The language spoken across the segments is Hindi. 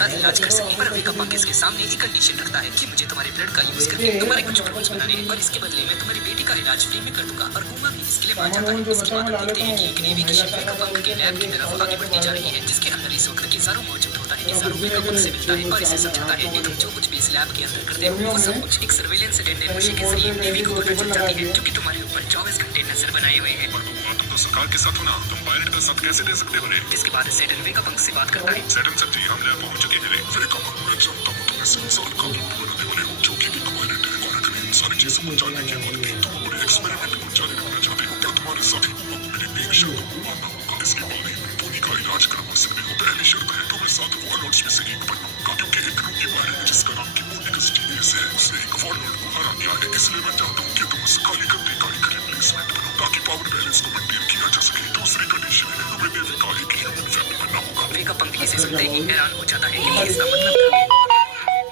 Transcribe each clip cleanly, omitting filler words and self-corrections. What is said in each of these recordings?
का इलाज कर सके। पर वेगापंक इसके सामने एक कंडीशन रखता है कि मुझे तुम्हारे ब्लड का यूज करके तुम्हारे कुछ प्रोडक्ट्स बनाने हैं और इसके बदले में तुम्हारी बेटी का इलाज फ्री में कर दूंगा। और कुमा भी इसके लिए मान जाता है। इसके बाद हम देखते हैं कि एक नेवी की शिप वेगापंक के लैब की तरफ आगे बढ़ती जा रही है, जिसके अंदर इस वक्त किजारो मौजूद होता है। किजारो वेगापंक से मिलता है और इसे समझाता है कि तुम जो कुछ भी इस लैब के अंदर करते हो वो सब कुछ एक सर्वेलेंस टेक्नोलॉजी के जरिए नेवी को पता चल जाती है, जो कि तुम्हारे ऊपर 24 घंटे नजर बनाए हुए हैं। तुम तो सरकार के साथ हो ना, तुम पायलट का साथ कैसे दे सकते हो? जिसके बाद सैटर्न वेगापंक से बात करता है। सैटर्न सर जी, हम लैब पहुंच चुके हैं। वेगापंक, मैं जानता हूं तुम इस इंसान का ब्लड बनाने वाले हो जो कि एक पायलट है, और अगली इन सारी चीजों को जानने के बाद भी तुम अपने एक्सपेरिमेंट को जारी रखना चाहते हो। क्या तुम्हारे साथी को मेरी एक शर्त को मानना होगा? इसके बाद ही तुम पूरी का इलाज करवा सकते हो। पहली शर्त है तुम्हें 7 वॉरलॉर्ड्स में से एक बनना होगा, क्योंकि एक रूकी पायलट जिसका नाम किमोनिकस जीनियस है, उसने एक वॉरलॉर्ड को हरा दिया है। इसलिए मैं चाहता हूँ कि तुम उस काली गंदी गाड़ी का रिप्लेसमेंट बनो ताकि पावर बैलेंस को मेंटेन किया जा सके। दूसरी कंडीशन है तुम्हें नेवी का एक ह्यूमन फैमिली बनना होगा। वेगापंक इसे सुनते ही हैरान हो जाता है कि इसका मतलब था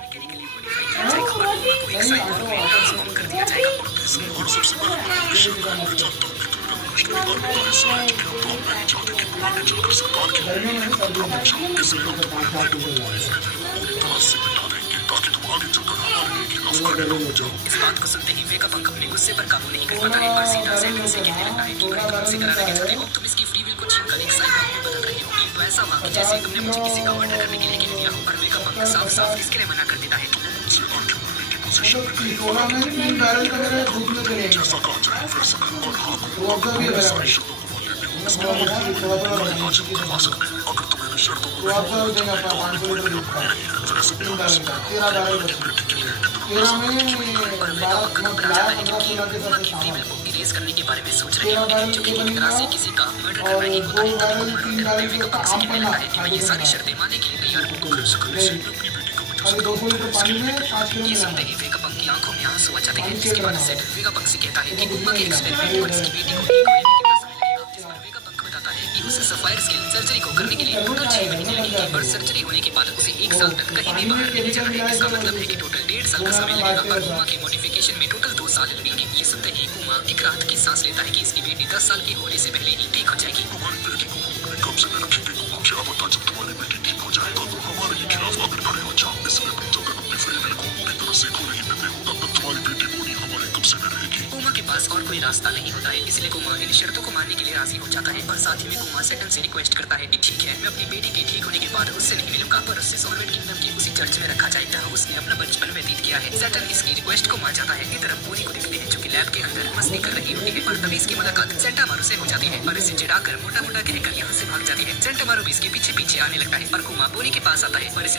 मैकेनिकली मॉडिफाई किया जाएगा और कुमा को एक साइबोर्ग में ट्रांसफॉर्म कर दिया जाएगा। और सबसे महत्वपूर्ण विषय, मैं जानता हूँ कि तुम रेवोल्यूशनरी आर्मी का हिस्सा रह चुके हो, तो हम नहीं चाहते कि तुम आगे चलकर सरकार की एक खतरा बन जाओ। इसलिए हम तुम्हारे ब्लड को तुम्हारी फैमिली को पूरी तरह से मिटा देंगे ताकि तुम आगे चलकर हमारे खिलाफ खड़े न हो जाओ। इस बात को सुनते ही वेगापंक अपने गुस्से पर काबू नहीं कर पाता है और सीधा सैटर्न से कहने लगता है कि भाई तुम मुझसे कराना क्या चाहते हो? तुम इसकी फ्री विल को छीनकर एक साइबोर्ग में बदल रही हो। ये तो ऐसा हुआ कि जैसे तुमने मुझे किसी का मर्डर करने के लिए कह दिया हो। और वेगापंक साफ साफ इसके लिए मना कर देता है। मुझसे आगे बढ़ने की पोजीशन में नहीं, हालांकि जैसा कहा जाए वैसा करो। और हाँ, तुम्हारी सारी शर्तों को मान लेते हो, इसके बाद का इलाज हम करवा सकते हैं। अगर तुम इन शर्तों को नहीं मानते तो हमें कोई भी अपनी नहीं है। वैसे भी हम इस लड़की बेटी के लिए इतना पैसा खर्च क्यों नहीं करें? और वेगापंक घबरा जाता है क्योंकि कुमा की फ्री विल को इरेज करने के बारे में सोच रही होती है, जो कि एक तरह से किसी का मर्डर करना ही होता है। तभी कुमा रोते रोते वेगापंक से कहने लगता है कि मैं ये सारी शर्तें मानने के लिए तैयार हूँ। तो कैसे करने से अपनी बेटी को बचा सकता हूँ? इसके लिए ये सुनते ही वेगापंक की आंखों में आंसू आ जाते हैं। जिसके बाद सैटर्न वेगापंक से कहता है कि कुमा के एक्सपेरिमेंट और इसकी बेटी को ठीक होने में कितना समय लगेगा। जिस पर वेगापंक बताता है कि उसे सफायर स्किन सर्जरी को करने के लिए टोटल 6 महीने लगेंगे और सर्जरी होने के बाद उसे 1 साल तक कहीं भी बाहर नहीं जाना है। इसका मतलब है कि टोटल 1.5 साल का समय लगेगा और कुमा के मॉडिफिकेशन में टोटल 2 साल लगेंगे। ये सुनते ही कुमा एक राहत की सांस लेता है कि इसकी बेटी 10 साल की होने से पहले ही ठीक हो जाएगी। हमारी बेटी को अपने कब्जे में रखेंगे। क्या पता जब तुम्हारी बेटी ठीक हो जाए तो तुम हमारे ही खिलाफ आकर खड़े हो जाओ। इसलिए तुम जब तक अपनी फ्री विल को पूरी तरह से खो नहीं देते हो तब तक तुम्हारी बेटी पूरी हमारे कब्जे में रहेगी। कुमा के पास और कोई रास्ता नहीं होता है, इसलिए कुमा इन शर्तों को मानने के लिए राजी हो जाता है। और साथ ही में कुमा सैटर्न से रिक्वेस्ट करता है कि ठीक है, मैं अपनी बेटी के ठीक होने के बाद उससे नहीं मिलूंगा, पर उससे सॉल्वेंट किंगडम के उसी चर्च में रखा जाए जहाँ उसने अपना बचपन व्यतीत किया है। सैटर्न इसकी रिक्वेस्ट को मान जाता है। इधर हम पूरी को देखते हैं जो कि लैब के अंदर मस्ती कर रही होती है और तभी इसकी मुलाकात सेंटा मारू से हो जाती है और इसे चिढ़ाकर मोटा मोटा कहकर यहाँ से भाग जाती है। सेंटा मारू भी इसके पीछे पीछे आने लगता है और कुमा बोरी के पास आता है और इसे